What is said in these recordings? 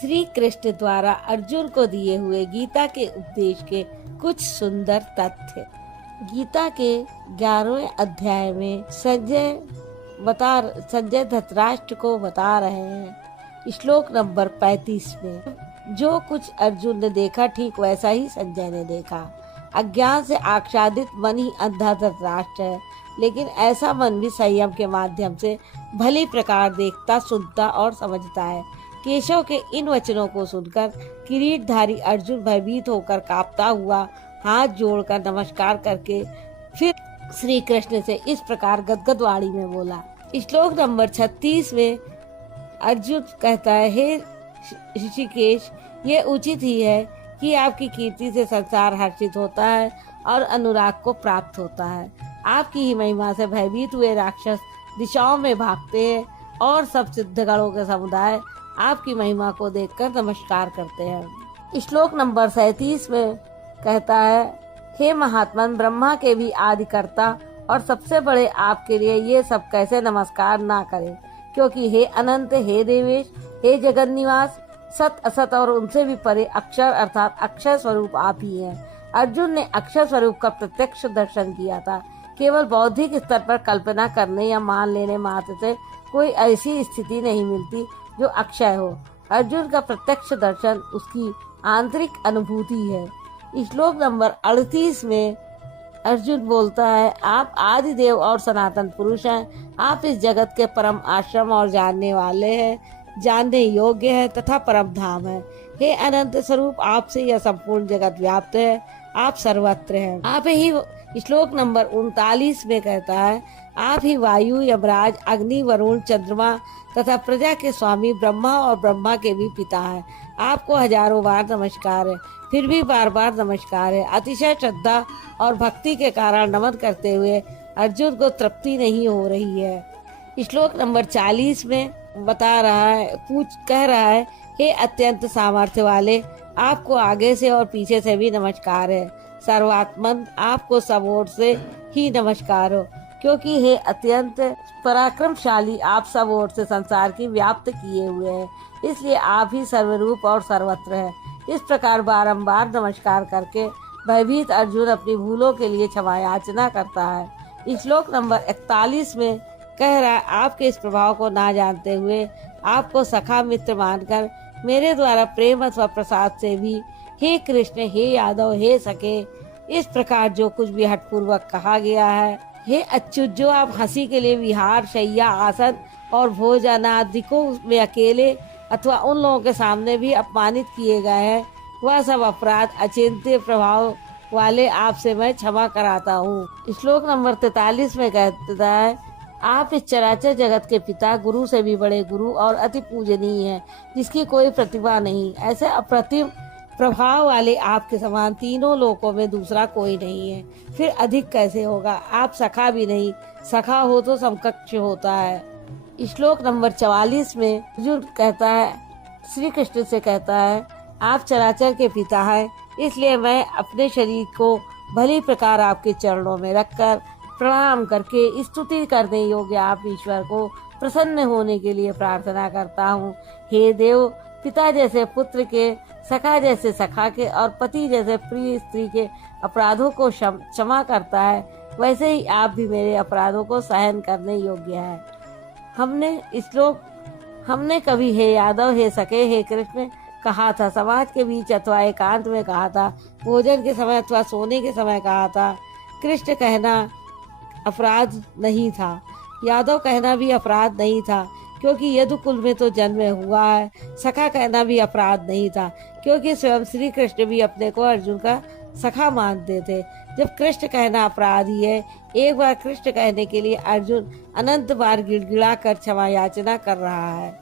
श्री कृष्ण द्वारा अर्जुन को दिए हुए गीता के उपदेश के कुछ सुंदर तथ्य। गीता के 11वें अध्याय में संजय धृतराष्ट्र को बता रहे हैं श्लोक नंबर 35 में, जो कुछ अर्जुन ने देखा ठीक वैसा ही संजय ने देखा। अज्ञान से आच्छादित मन ही अंधा धृतराष्ट्र है, लेकिन ऐसा मन भी संयम के माध्यम से भली प्रकार देखता, सुनता और समझता है। केशव के इन वचनों को सुनकर किरीटधारी अर्जुन भयभीत होकर कांपता हुआ हाथ जोड़कर नमस्कार करके फिर श्री कृष्ण से इस प्रकार गदगद वाणी में बोला। श्लोक नंबर 36 में अर्जुन कहता है, हे ऋषिकेश, ये उचित ही है कि आपकी कीर्ति से संसार हर्षित होता है और अनुराग को प्राप्त होता है। आपकी ही महिमा से भयभीत हुए राक्षस दिशाओं में भागते हैं और सब सिद्धगणों के समुदाय आपकी महिमा को देखकर नमस्कार करते हैं। श्लोक नंबर 37 में कहता है, हे महात्मन, ब्रह्मा के भी आदिकर्ता और सबसे बड़े आपके लिए ये सब कैसे नमस्कार ना करें, क्योंकि हे अनंत, हे देवेश, हे जगत निवास, सत असत और उनसे भी परे अक्षर अर्थात अक्षय स्वरूप आप ही हैं। अर्जुन ने अक्षय स्वरूप का प्रत्यक्ष दर्शन किया था। केवल बौद्धिक स्तर पर कल्पना करने या मान लेने मात्र से कोई ऐसी स्थिति नहीं मिलती जो अक्षय हो। अर्जुन का प्रत्यक्ष दर्शन उसकी आंतरिक अनुभूति है। श्लोक नंबर 38 में अर्जुन बोलता है, आप आदि देव और सनातन पुरुष हैं। आप इस जगत के परम आश्रम और जानने वाले हैं, जानने योग्य है तथा परम धाम है। हे अनंत स्वरूप, आपसे यह संपूर्ण जगत व्याप्त है, आप सर्वत्र हैं। आप ही श्लोक नंबर 39 में कहता है, आप ही वायु, यमराज, अग्नि, वरुण, चंद्रमा तथा प्रजा के स्वामी ब्रह्मा और ब्रह्मा के भी पिता है। आपको हजारों बार नमस्कार है, फिर भी बार बार नमस्कार है। अतिशय श्रद्धा और भक्ति के कारण नमन करते हुए अर्जुन को तृप्ति नहीं हो रही है। श्लोक नंबर 40 में बता रहा है, कह रहा है, हे अत्यंत सामर्थ्य वाले, आपको आगे से और पीछे से भी नमस्कार है। सर्वात्मन, आपको सब ओर से ही नमस्कार हो, क्योंकि हे अत्यंत पराक्रमशाली, आप सब ओर से संसार की व्याप्त किए हुए हैं, इसलिए आप ही सर्वरूप और सर्वत्र हैं। इस प्रकार बारंबार नमस्कार करके भयभीत अर्जुन अपनी भूलों के लिए क्षमा याचना करता है। श्लोक नंबर 41 में कह रहा है, आपके इस प्रभाव को ना जानते हुए आपको सखा मित्र मानकर मेरे द्वारा प्रेम अथवा प्रसाद से भी हे कृष्ण, हे यादव, हे सखे, इस प्रकार जो कुछ भी हठपूर्वक कहा गया है। हे अच्युत, जो आप हंसी के लिए विहार, शैया, आसन और भोजन आदिकों में अकेले अथवा उन लोगों के सामने भी अपमानित किए गए हैं, वह सब अपराध अचिंत्य प्रभाव वाले आपसे मैं क्षमा कराता हूँ। श्लोक नंबर 43 में कहता है, आप इस चराचर जगत के पिता, गुरु से भी बड़े गुरु और अति पूजनीय हैं, जिसकी कोई प्रतिभा नहीं। ऐसे अप्रतिम प्रभाव वाले आपके समान तीनों लोकों में दूसरा कोई नहीं है, फिर अधिक कैसे होगा। आप सखा भी नहीं, सखा हो तो समकक्ष होता है। श्लोक नंबर 44 में अर्जुन कहता है, श्री कृष्ण से कहता है, आप चराचर के पिता हैं, इसलिए मैं अपने शरीर को भली प्रकार आपके चरणों में रखकर प्रणाम करके स्तुति करने योग्य आप ईश्वर को प्रसन्न होने के लिए प्रार्थना करता हूँ। हे देव, पिता जैसे पुत्र के, सखा जैसे सखा के और पति जैसे प्रिय स्त्री के अपराधों को क्षमा करता है, वैसे ही आप भी मेरे अपराधों को सहन करने योग्य है। हमने कभी हे यादव, हे सखे, हे कृष्ण कहा था, समाज के बीच अथवा एकांत में कहा था, भोजन के समय अथवा सोने के समय कहा था। कृष्ण कहना अपराध नहीं था, यादव कहना भी अपराध नहीं था, क्योंकि यदु कुल में तो जन्म हुआ है। सखा कहना भी अपराध नहीं था, क्योंकि स्वयं श्री कृष्ण भी अपने को अर्जुन का सखा मानते थे। जब कृष्ण कहना अपराध ही है, एक बार कृष्ण कहने के लिए अर्जुन अनंत बार गिड़गिड़ा कर क्षमा याचना कर रहा है।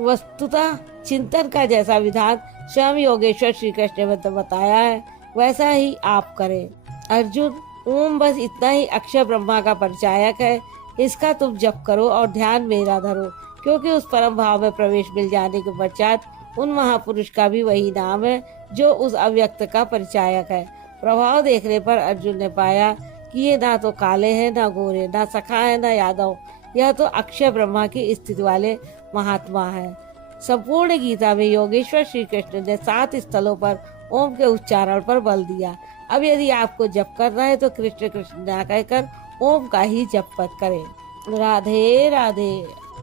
वस्तुतः चिंतन का जैसा विधान स्वयं योगेश्वर श्री कृष्ण ने बताया है, वैसा ही आप करें। अर्जुन, ओम बस इतना ही अक्षर ब्रह्मा का परिचायक है, इसका तुम जप करो और ध्यान मेरा धरो, क्योंकि उस परम भाव में प्रवेश मिल जाने के पश्चात उन महापुरुष का भी वही नाम है जो उस अव्यक्त का परिचायक है। प्रभाव देखने पर अर्जुन ने पाया कि ये ना तो काले हैं, ना गोरे, ना सखा है, ना यादव, यह तो अक्षय ब्रह्मा की स्थिति वाले महात्मा है। संपूर्ण गीता में योगेश्वर श्री कृष्ण ने 7 स्थलों पर ओम के उच्चारण पर बल दिया। अब यदि आपको जप करना है तो कृष्ण कृष्ण ना कहकर ओम का ही जप करें। राधे राधे।